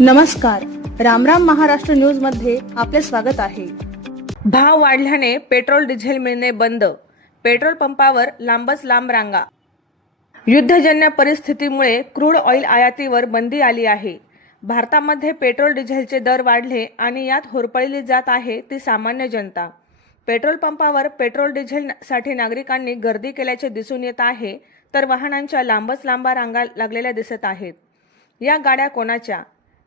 नमस्कार, रामराम महाराष्ट्र न्यूज मध्ये आपले स्वागत आहे। भाव वाढल्याने पेट्रोल डिझेल मिळणे बंद, पेट्रोल पंपावर लांबच लांब रांगा। युद्धजन्य परिस्थितीमुळे क्रूड ऑइल आयातीवर बंदी आली आहे। भारतामध्ये पेट्रोल डिझेलचे दर वाढले आणि यात होरपळली जात आहे ती सामान्य जनता। पेट्रोल पंपावर पेट्रोल डिझेलसाठी नागरिकांनी गर्दी केल्याचे दिसून येत आहे, तर वाहनांच्या लांबच लांब रांगा लागलेल्या दिसत आहेत। या गाड्या कोणाच्या?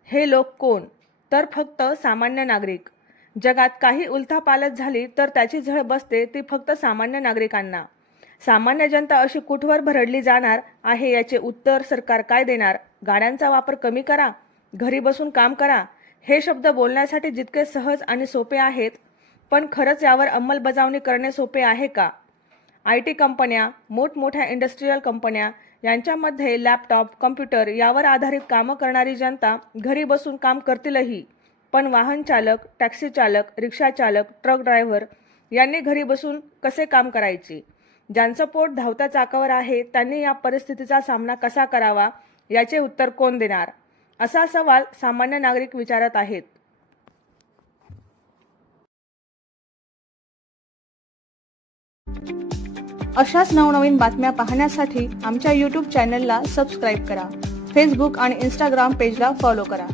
हे लोक कोण? तर फक्त सामान्य नागरिक। जगात काही उलथापालथ झाली तर त्याची झळ बसते ती फक्त सामान्य नागरिकांना। सामान्य जनता अशी कुठवर भरडली जाणार आहे याचे उत्तर सरकार काय देणार? गाड्यांचा वापर कमी करा, घरी बसून काम करा, हे शब्द बोलण्यासाठी जितके सहज आणि सोपे आहेत, पण खरंच यावर अंमलबजावणी करणे सोपे आहे का? IT कंपन्या, मोठमोठ्या इंडस्ट्रियल कंपन्या यांच्यामध्ये लॅपटॉप, कॉम्प्युटर यावर आधारित कामं करणारी जनता घरी बसून काम करतीलही, पण वाहन चालक, टॅक्सी चालक, रिक्षा चालक, ट्रक ड्रायव्हर यांनी घरी बसून कसे काम करायचे? ज्यांचं पोट धावत्या चाकावर आहे त्यांनी या परिस्थितीचा सामना कसा करावा याचे उत्तर कोण देणार? असा सवाल सामान्य नागरिक विचारत आहेत। अशाच नवनवीन बातम्या पाहण्यासाठी आमच्या YouTube चॅनलला सबस्क्राईब करा, फेसबुक आणि Instagram पेजला फॉलो करा।